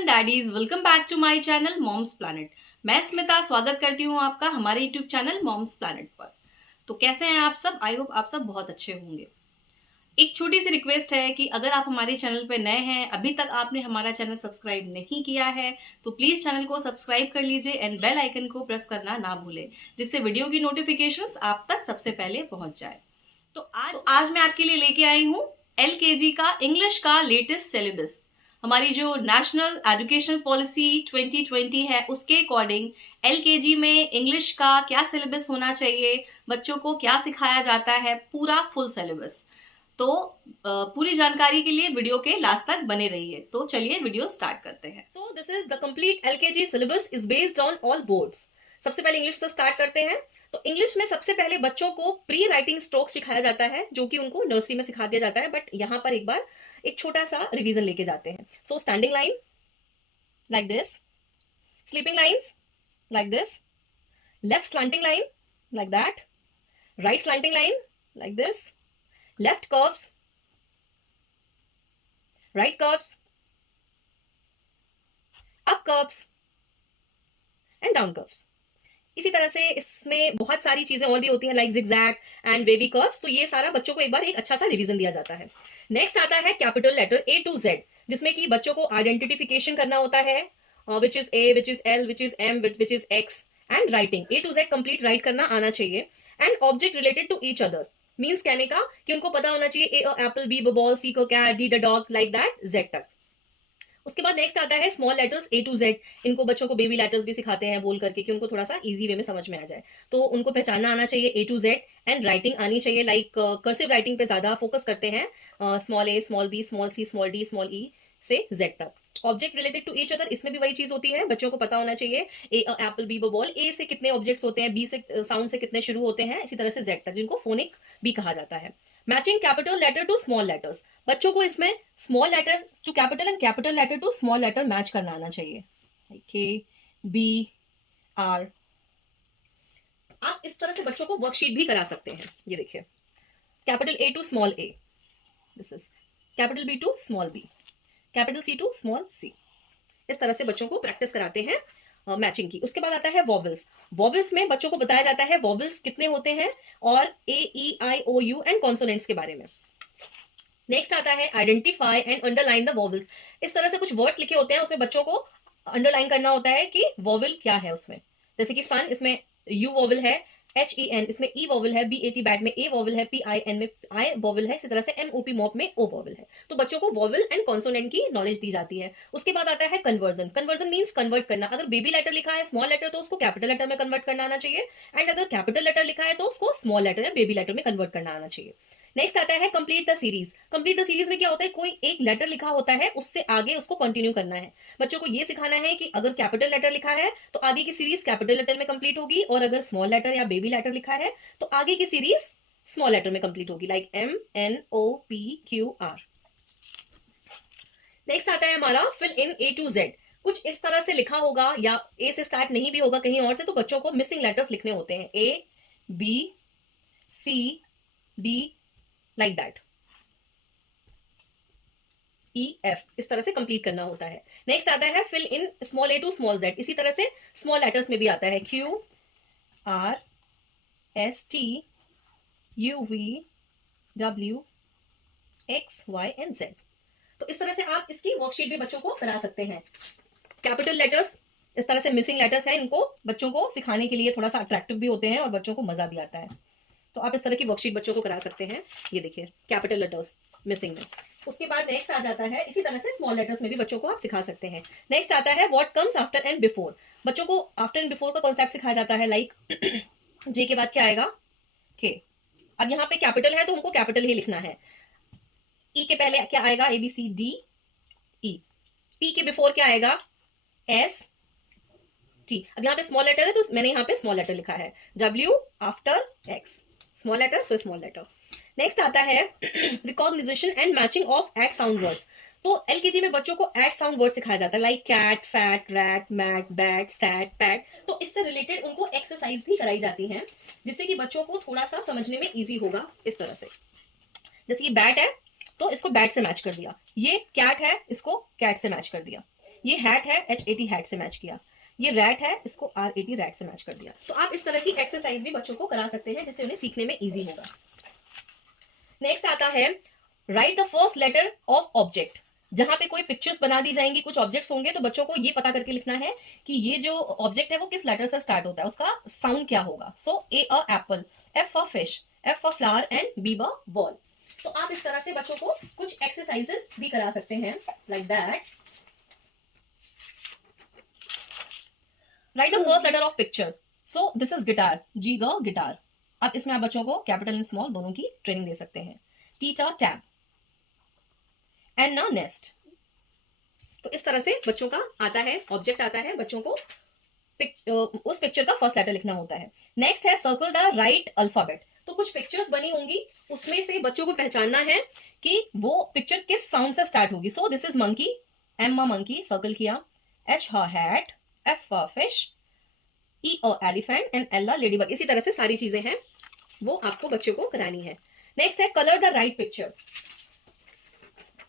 And daddies, welcome back to my channel moms planet. मैं स्मिता स्वागत करती हूँ आपका हमारे यूट्यूब चैनल मॉम्स प्लैनेट पर। तो कैसे हैं आप सब? आई होप आप सब बहुत अच्छे होंगे। एक छोटी सी रिक्वेस्ट है कि अगर आप हमारे चैनल पर नए हैं, अभी तक आपने हमारा चैनल सब्सक्राइब नहीं किया है, तो प्लीज चैनल को सब्सक्राइब कर लीजिए एंड बेल आइकन को प्रेस करना ना भूलें, जिससे वीडियो की नोटिफिकेशंस आप तक सबसे पहले पहुंच जाए। तो आज मैं आपके लिए लेके आई हूँ LKG का इंग्लिश का लेटेस्ट सिलेबस। हमारी जो नेशनल एजुकेशन पॉलिसी 2020 है, उसके अकॉर्डिंग LKG में इंग्लिश का क्या सिलेबस होना चाहिए, बच्चों को क्या सिखाया जाता है, पूरा फुल सिलेबस। तो पूरी जानकारी के लिए वीडियो के लास्ट तक बने रहिए। तो चलिए वीडियो स्टार्ट करते हैं। सो this is the complete LKG syllabus is based on all boards. सबसे पहले इंग्लिश से स्टार्ट करते हैं। तो इंग्लिश में सबसे पहले बच्चों को प्री राइटिंग स्ट्रोक्स सिखाया जाता है, जो कि उनको नर्सरी में सिखा दिया जाता है, बट यहाँ पर एक बार एक छोटा सा रिवीजन लेके जाते हैं। So standing line like this, sleeping lines like this, left slanting line like that, right slanting line like this, left curves, right curves, up curves and down curves. इसी तरह से इसमें बहुत सारी चीजें और भी होती हैं, like zigzag and wavy curves. तो ये सारा बच्चों को एक बार एक अच्छा सा रिवीजन दिया जाता है। नेक्स्ट आता है capital letter A to Z, जिसमें कि बच्चों को आइडेंटिफिकेशन करना होता है, which is A, which is L, which is M, which is X, and writing A to Z complete write करना आना चाहिए। And object related to each other, means कहने का कि उनको पता होना चाहिए A apple, B ball, C को cat, D dog, like that Z तक। उसके बाद नेक्स्ट आता है small letters A to Z। इनको बच्चों को बेबी लेटर्स भी सिखाते हैं बोल करके, कि उनको थोड़ा सा इजी वे में समझ में आ जाए। तो उनको पहचानना आना चाहिए A to Z, and writing आनी चाहिए, लाइक कर्सिव राइटिंग पे ज्यादा फोकस करते हैं, small A, small B, small C, small D, small E से Z तक। Object related to each other, इसमें भी वही चीज होती है, बच्चों को पता होना चाहिए A apple, B ball, A से कितने ऑब्जेक्ट्स होते हैं, B से साउंड से कितने शुरू होते हैं, इसी तरह से Z तक, जिनको फोनिक भी कहा जाता है। Matching capital letter to small letters, बच्चों को इसमें small letter to capital and capital letter to small letter match करना आना चाहिए, KBR। आप इस तरह से बच्चों को वर्कशीट भी करा सकते हैं। ये देखिए, capital A to small A, this is capital B to small B, capital C to small C। इस तरह से बच्चों को प्रैक्टिस कराते हैं मैचिंग की। उसके बाद आता है वॉवल्स। वॉवल्स में बच्चों को बताया जाता है वॉवल्स कितने होते हैं, और A, E, I, O, U and consonants के बारे में। नेक्स्ट आता है identify and underline the vowels. इस तरह से कुछ वर्ड्स लिखे होते हैं, उसमें बच्चों को अंडरलाइन करना होता है कि वॉवल क्या है उसमें। जैसे कि सन, इसमें U वॉवल है, HEN इसमें E वॉवल है, BAT बैट में A वॉवल है, PIN में I वॉवल है, इसी तरह से MOP मॉप में O वॉवल है। तो बच्चों को वॉवल एंड कॉन्सोनेंट की नॉलेज दी जाती है। उसके बाद आता है कन्वर्जन। कन्वर्जन मीन्स कन्वर्ट करना। अगर बेबी लेटर लिखा है स्मॉल लेटर, तो उसको कैपिटल लेटर में कन्वर्ट करना आना चाहिए, एंड अगर कैपिटल लेटर लिखा है तो उसको स्मॉल लेटर या बेबी लेटर में कन्वर्ट करना आना चाहिए। नेक्स्ट आता है complete the series. Complete the series में क्या होता है, कोई एक लेटर लिखा होता है, उससे आगे उसको कंटिन्यू करना है। बच्चों को ये सिखाना है कि अगर कैपिटल लेटर लिखा है तो आगे की सीरीज कैपिटल लेटर में कंप्लीट होगी, और अगर स्मॉल लेटर या बेबी लेटर लिखा है तो आगे की सीरीज स्मॉल लेटर में कंप्लीट होगी, लाइक MNOPQR। नेक्स्ट आता है हमारा fill in A to Z। कुछ इस तरह से लिखा होगा, या A से स्टार्ट नहीं भी होगा कहीं और से, तो बच्चों को मिसिंग लेटर्स लिखने होते हैं, A, B, C, D, like that, EF, इस तरह से कंप्लीट करना होता है। नेक्स्ट आता है fill in small A to small Z। इसी तरह से स्मॉल लेटर्स में भी आता है, Q, R, S, T, U, V, W, X, Y and Z। तो इस तरह से आप इसकी वर्कशीट भी बच्चों को करा सकते हैं। कैपिटल लेटर्स इस तरह से मिसिंग लेटर्स हैं, इनको बच्चों को सिखाने के लिए थोड़ा सा अट्रैक्टिव भी होते हैं और बच्चों को मजा भी आता है। तो आप इस तरह की वर्कशीट बच्चों को करा सकते हैं। ये देखिए, कैपिटल लेटर्स मिसिंग में। उसके बाद नेक्स्ट आ जाता है, इसी तरह से स्मॉल लेटर्स में भी बच्चों को आप सिखा सकते हैं। नेक्स्ट आता है what comes after and before. बच्चों को आफ्टर एंड बिफोर का कॉन्सेप्ट सिखाया जाता है, लाइक जे के बाद क्या आएगा, के। अब यहाँ पे कैपिटल है तो उनको कैपिटल ही लिखना है। ई के पहले क्या आएगा, ABCDE। टी के बिफोर क्या आएगा, ST। अब यहाँ पे स्मॉल लेटर है तो मैंने यहाँ पे स्मॉल लेटर लिखा है, W after X, small letter so small letter. Next आता है recognition and matching of at sound words. तो LKG में बच्चों को एट साउंड वर्ड सिखाया जाता है, like cat, fat, rat, mat, bat, sat, pat. तो इससे रिलेटेड उनको एक्सरसाइज भी कराई जाती है, जिससे कि बच्चों को थोड़ा सा समझने में इजी होगा। इस तरह से, जैसे ये बैट है तो इसको बैट से मैच कर दिया, ये कैट है इसको कैट से मैच कर दिया, ये हैट है, HAT हैट से मैच किया। ये रैट है, इसको RAT रैट से मैच कर दिया। तो आप इस तरह की एक्सरसाइज भी बच्चों को करा सकते हैं जिससे उन्हें सीखने में इजी होगा। नेक्स्ट आता है write the first letter of object. जहां पे कोई पिक्चर्स बना दी जाएंगी, कुछ ऑब्जेक्ट्स होंगे, तो बच्चों को ये पता करके लिखना है कि ये जो ऑब्जेक्ट है वो किस लेटर से स्टार्ट होता है, उसका साउंड क्या होगा। सो A a Apple, F a fish, F a flower and B a ball. तो आप इस तरह से बच्चों को कुछ एक्सरसाइजेस भी करा सकते हैं like that. Write the first letter of picture. So this is guitar, G ग गिटार। अब इसमें आप बच्चों को कैपिटल एंड स्मॉल दोनों की ट्रेनिंग दे सकते हैं। टीटा टैब, एन ना नेस्ट। तो इस तरह से बच्चों का आता है, ऑब्जेक्ट आता है, बच्चों को उस पिक्चर का फर्स्ट लेटर लिखना होता है। नेक्स्ट है सर्कल द राइट अल्फाबेट। तो कुछ पिक्चर्स बनी होंगी, उसमें से बच्चों को पहचानना है कि वो पिक्चर किस साउंड से स्टार्ट होगी। सो this is monkey, M a monkey, circle किया। H a hat, F a fish, E a elephant and L a ladybug. इसी तरह से सारी चीजें हैं, वो आपको बच्चों को करानी है। नेक्स्ट है कलर द राइट पिक्चर।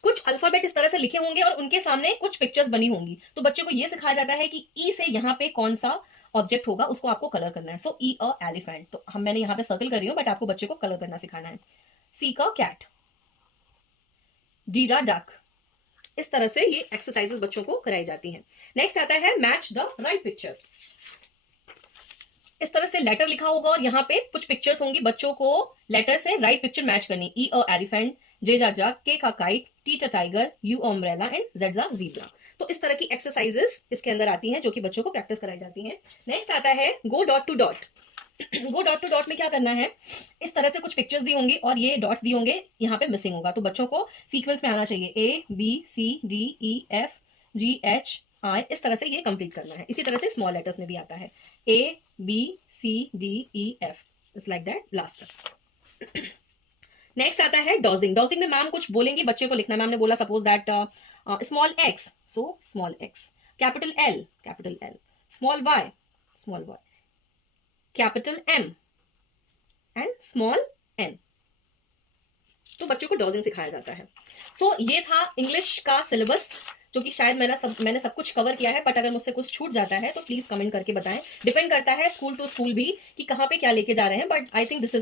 कुछ अल्फाबेट इस तरह से लिखे होंगे और उनके सामने कुछ पिक्चर्स बनी होंगी, तो बच्चे को ये सिखाया जाता है कि ई से यहाँ पे कौन सा ऑब्जेक्ट होगा, उसको आपको कलर करना है। सो ई अ एलिफेंट, तो मैंने यहाँ पे सर्कल कर रही हूँ, बट आपको बच्चे को कलर करना सिखाना है। सी का कैट, डी दा डक। इस तरह से ये एक्सरसाइजेस बच्चों को कराई जाती हैं। नेक्स्ट आता है मैच द राइट पिक्चर। इस तरह से लेटर लिखा होगा और यहाँ पे कुछ पिक्चर्स होंगी, बच्चों को लेटर से राइट पिक्चर मैच करनी। ई अ एलिफेंट, जे जा जग, के का काइट, टी टा tiger, you umbrella and Z जा जीब्रा। तो इस तरह की एक्सरसाइजेस इसके अंदर आती हैं जो कि बच्चों को प्रैक्टिस कराई जाती हैं। नेक्स्ट आता है go dot to dot. Go dot to dot में क्या करना है, इस तरह से कुछ पिक्चर्स दी होंगी और ये डॉट्स दी होंगे, यहाँ पे मिसिंग होगा, तो बच्चों को सीक्वेंस में आना चाहिए। ABCDEFGHI, इस तरह से ये कंप्लीट करना है। इसी तरह से स्मॉल लेटर्स में भी आता है ABCDEF, it's like that last तक। नेक्स्ट आता है डॉजिंग। डॉजिंग में मैम कुछ बोलेंगी, बच्चे को लिखना है। मैम ने बोला suppose that small x, so small x, capital L, small y, capital M and small n। तो बच्चों को डॉजिंग सिखाया जाता है। सो ये था इंग्लिश का सिलेबस, जो कि शायद मैंने सब कुछ कवर किया है, बट अगर मुझसे कुछ छूट जाता है तो प्लीज कमेंट करके बताएं। डिपेंड करता है स्कूल टू स्कूल भी कि कहाँ पे क्या लेके जा रहे हैं, but I think this is